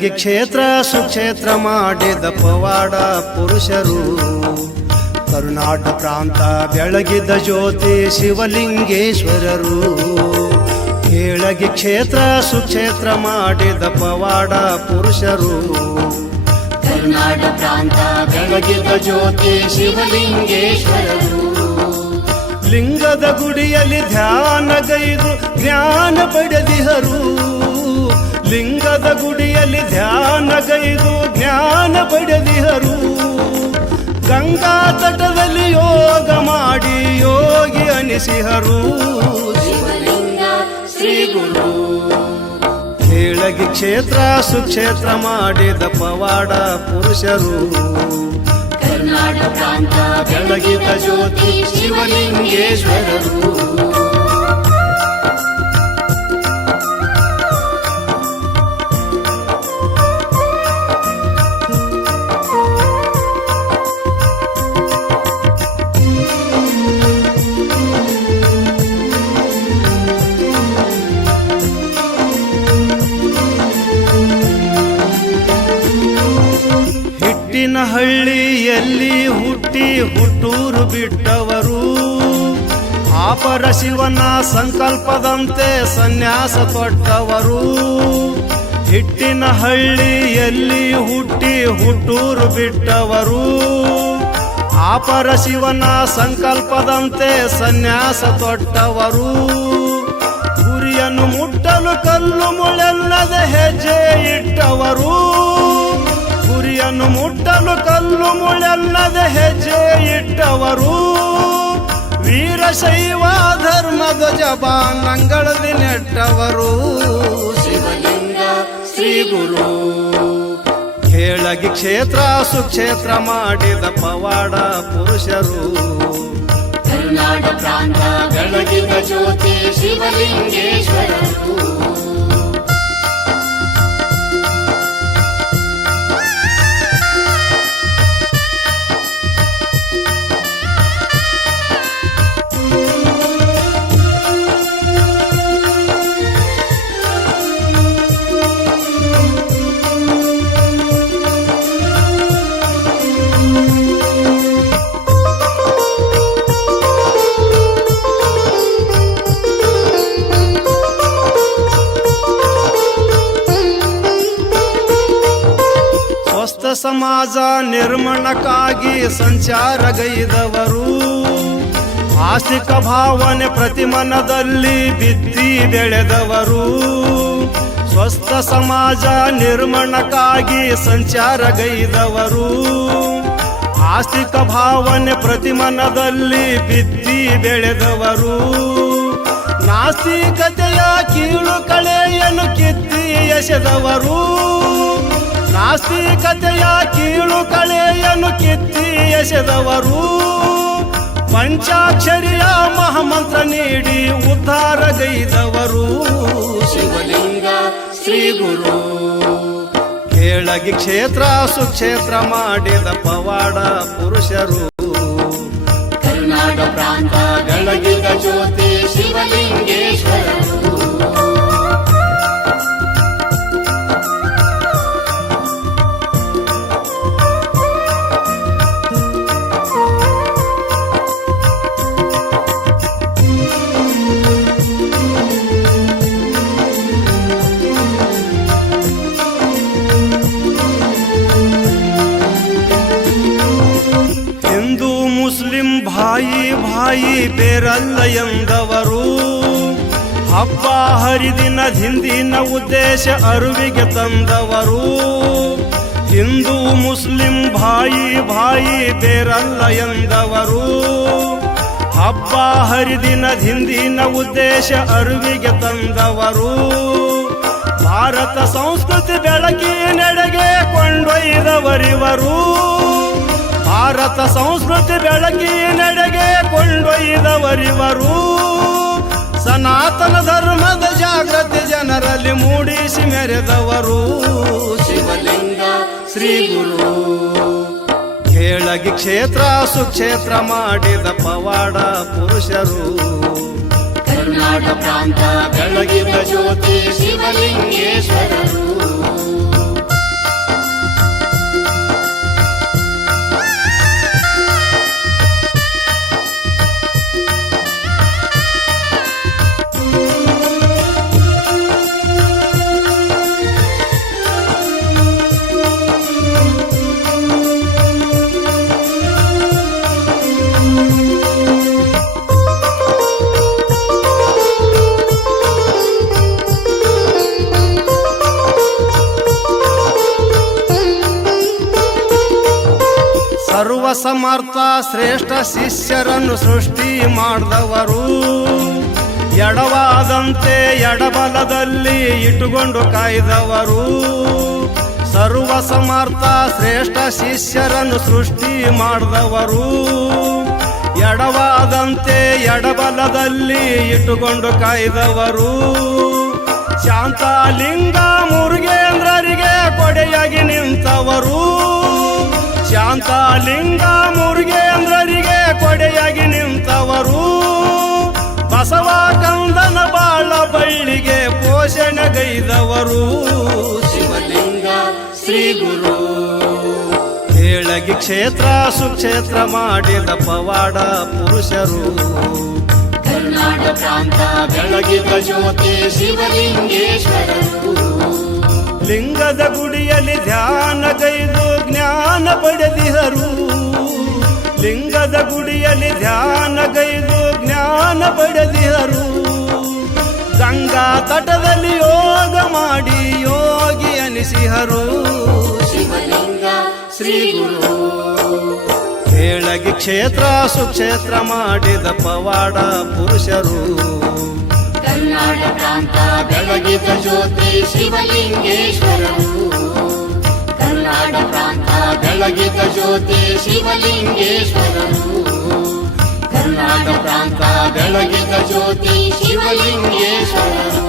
ಕೇಳಗಿ ಕ್ಷೇತ್ರ ಸುಕ್ಷೇತ್ರ ಮಾಡಿದ ಪವಾಡ ಪುರುಷರು. ಕರುನಾಟ ಪ್ರಾಂತ ಬೆಳಗಿದ ಜ್ಯೋತಿ ಶಿವಲಿಂಗೇಶ್ವರರು. ಕೇಳಗಿ ಕ್ಷೇತ್ರ ಸುಕ್ಷೇತ್ರ ಮಾಡಿದ ಪವಾಡ ಪುರುಷರು. ಕರುನಾಟ ಪ್ರಾಂತ ಬೆಳಗಿದ ಜ್ಯೋತಿ ಶಿವಲಿಂಗೇಶ್ವರರು. ಲಿಂಗದ ಗುಡಿಯಲ್ಲಿ ಧ್ಯಾನಗೈದು ಜ್ಞಾನ ಪಡೆದಿಹರು. ಲಿಂಗದ ಗುಡಿಯಲ್ಲಿ ಧ್ಯಾನಗೈದು ಜ್ಞಾನ ಪಡೆದಿಹರು. ಗಂಗಾ ತಟದಲ್ಲಿ ಯೋಗ ಮಾಡಿ ಯೋಗಿ ಅನಿಸಿಹರು. ಶಿವಲಿಂಗ ಶ್ರೀ ಗುರು. ಕೇಳಗಿ ಕ್ಷೇತ್ರ ಸುಕ್ಷೇತ್ರ ಮಾಡಿದ ಪವಾಡ ಪುರುಷರು. ಕರ್ನಾಟ ಪ್ರಾಂತ ಬೆಳಗಿದ ಜ್ಯೋತಿ ಶಿವಲಿಂಗೇಶ್ವರರು. ಹಳ್ಳಿಯಲ್ಲಿ ಹುಟ್ಟಿ ಹುಟ್ಟೂರು ಬಿಟ್ಟವರು. ಆಪರ ಶಿವನ ಸಂಕಲ್ಪದಂತೆ ಸನ್ಯಾಸ ಕೊಟ್ಟವರು. ಹಿಟ್ಟಿನ ಹಳ್ಳಿಯಲ್ಲಿ ಹುಟ್ಟಿ ಹುಟ್ಟೂರು ಬಿಟ್ಟವರು. ಆಪರ ಶಿವನ ಸಂಕಲ್ಪದಂತೆ ಸನ್ಯಾಸ ಕೊಟ್ಟವರು. ಗುರಿಯನ್ನು ಮುಟ್ಟಲು ಕಲ್ಲು ಮುಳೆಲ್ಲದೆ ಹೆಜ್ಜೆ ಇಟ್ಟವರು. ಗುರಿಯನ್ನು ಮುಟ್ಟಲು ಕಲ್ಲು ಮುಳೆಲ್ಲದೆ ಹೆಜ್ಜೆ ಇಟ್ಟವರು. ವೀರಶೈವ ಧರ್ಮದ ಜಪಾನಂಗಳದಿ ನೆಟ್ಟವರು. ಶಿವಲಿಂಗ ಶ್ರೀ ಗುರು. ಕೇಳಗಿ ಕ್ಷೇತ್ರ ಸುಕ್ಷೇತ್ರ ಮಾಡಿದ ಪವಾಡ ಪುರುಷರು. ಕರ್ನಾಟ ಪ್ರಾಂತ ಬೆಳಗಿದ ಜ್ಯೋತಿ ಶಿವಲಿಂಗೇಶ್ವರರು. ಸಮಾಜ ನಿರ್ಮಾಣಕ್ಕಾಗಿ ಸಂಚಾರಗೈದವರು. ಆಸ್ತಿಕ ಭಾವನೆ ಪ್ರತಿಮನದಲ್ಲಿ ಬಿತ್ತಿ ಬೆಳೆದವರು. ಸ್ವಸ್ಥ ಸಮಾಜ ನಿರ್ಮಾಣಕ್ಕಾಗಿ ಸಂಚಾರಗೈದವರು. ಆಸ್ತಿಕ ಭಾವನೆ ಪ್ರತಿಮನದಲ್ಲಿ ಬಿತ್ತಿ ಬೆಳೆದವರು. ನಾಸ್ತಿಕತೆಯ ಕೀಳು ಕಳೆಯನ್ನು ಕಿತ್ತಿ ಎಸೆದವರು. ನಾಸ್ತಿಕತೆಯ ಕೀಳು ಕಳೆಯನ್ನು ಕಿತ್ತಿ ಎಸೆದವರು. ಪಂಚಾಕ್ಷರಿಯ ಮಹಾಮಂತ್ರ ನೀಡಿ ಉದ್ಧಾರಗೈದವರು. ಶಿವಲಿಂಗ ಶ್ರೀ ಗುರು. ಕೇಳಗಿ ಕ್ಷೇತ್ರ ಸುಕ್ಷೇತ್ರ ಮಾಡಿದ ಪವಾಡ ಪುರುಷರು. ಕರ್ನಾಟ ಪ್ರಾಂತ ಬೆಳಗಿದ ಜ್ಯೋತಿ ಶಿವಲಿಂಗೇಶ್ವರರು. ಭಾಯಿ ಭಾಯಿ ಬೇರಲ್ಲ ಎಂದವರು. ಹಬ್ಬ ಹರಿದಿನ ಹಿಂದಿನ ಉದ್ದೇಶ ಅರಿವಿಗೆ ತಂದವರು. ಹಿಂದೂ ಮುಸ್ಲಿಂ ಭಾಯಿ ಭಾಯಿ ಬೇರಲ್ಲ ಎಂದವರು. ಹಬ್ಬ ಹರಿದಿನ ಹಿಂದಿನ ಉದ್ದೇಶ ಅರಿವಿಗೆ ತಂದವರು. ಭಾರತ ಸಂಸ್ಕೃತಿ ಬೆಳಕಿನೆಡೆಗೆ ಕೊಂಡೊಯ್ದವರಿವರು. ಭಾರತ ಸಂಸ್ಕೃತಿ ಬೆಳಕಿನೆಡೆಗೆ ಕೊಂಡೊಯ್ದವರಿವರು. ಸನಾತನ ಧರ್ಮದ ಜಾಗೃತಿ ಜನರಲ್ಲಿ ಮೂಡಿಸಿ ಮೆರೆದವರು. ಶಿವಲಿಂಗ ಶ್ರೀ ಗುರು. ಕೇಳಗಿ ಕ್ಷೇತ್ರ ಸುಕ್ಷೇತ್ರ ಮಾಡಿದ ಪವಾಡ ಪುರುಷರು. ಕರ್ನಾಟ ಪ್ರಾಂತ ಬೆಳಗಿದ ಜ್ಯೋತಿ ಶಿವಲಿಂಗೇಶ್ವರರು. ಸಮರ್ಥ ಶ್ರೇಷ್ಠ ಶಿಷ್ಯರನ್ನು ಸೃಷ್ಟಿ ಮಾಡಿದವರು ಎಡವಾದಂತೆ ಎಡಬಲದಲ್ಲಿ ಇಟ್ಟುಕೊಂಡು ಕಾಯ್ದವರು ಸರ್ವ ಸಮರ್ಥ ಶ್ರೇಷ್ಠ ಶಿಷ್ಯರನ್ನು ಸೃಷ್ಟಿ ಮಾಡಿದವರು ಎಡವಾದಂತೆ ಎಡಬಲದಲ್ಲಿ ಇಟ್ಟುಕೊಂಡು ಕಾಯ್ದವರು ಶಾಂತಲಿಂಗ ಮುರುಗೇಂದ್ರರಿಗೆ ಕೊಡೆಯಾಗಿ ನಿಂತವರು ಶಾಂತಲಿಂಗ ಮುರುಗೇಂದ್ರರಿಗೆ ಕೊಡೆಯಾಗಿ ನಿಂತವರು ಬಸವ ಕಂದನ ಬಾಳ ಬಳ್ಳಿಗೆ ಪೋಷಣೆಗೈದವರು ಶಿವಲಿಂಗ ಶ್ರೀ ಗುರು ಹೇಳಗಿ ಕ್ಷೇತ್ರ ಸುಕ್ಷೇತ್ರ ಮಾಡಿದ ಪವಾಡ ಪುರುಷರು ಕರ್ನಾಟಕ ಪ್ರಾಂತ ಬೆಳಗಿದ ಜ್ಯೋತಿ ಶಿವಲಿಂಗೇಶ್ವರರು ಲಿಂಗದ ಗುಡಿಯಲ್ಲಿ ಧ್ಯಾನಗೈದು ಜ್ಞಾನ ಪಡೆದಿಹರು ಲಿಂಗದ ಗುಡಿಯಲ್ಲಿ ಧ್ಯಾನಗೈದು ಜ್ಞಾನ ಪಡೆದಿಹರು ಗಂಗಾ ತಟದಲ್ಲಿ ಯೋಗ ಮಾಡಿ ಯೋಗಿ ಅನಿಸಿಹರು ಶಿವಲಿಂಗ ಶ್ರೀ ಗುರು ಹೇಳಗಿ ಕ್ಷೇತ್ರ ಸುಕ್ಷೇತ್ರ ಮಾಡಿದ ಪವಾಡ ಪುರುಷರು ಕರ್ನಾಟಕ ಪ್ರಾಂತ ಬೆಳಗಿದ ಜ್ಯೋತಿ ಶಿವಲಿಂಗೇಶ್ವರರು ಕರ್ನಾಟಕ ಪ್ರಾಂತ ಬೆಳಗಿದ ಜ್ಯೋತಿ ಶಿವಲಿಂಗೇಶ್ವರರು ಕರ್ನಾಟಕ ಪ್ರಾಂತ ಬೆಳಗಿದ ಜ್ಯೋತಿ ಶಿವಲಿಂಗೇಶ್ವರರು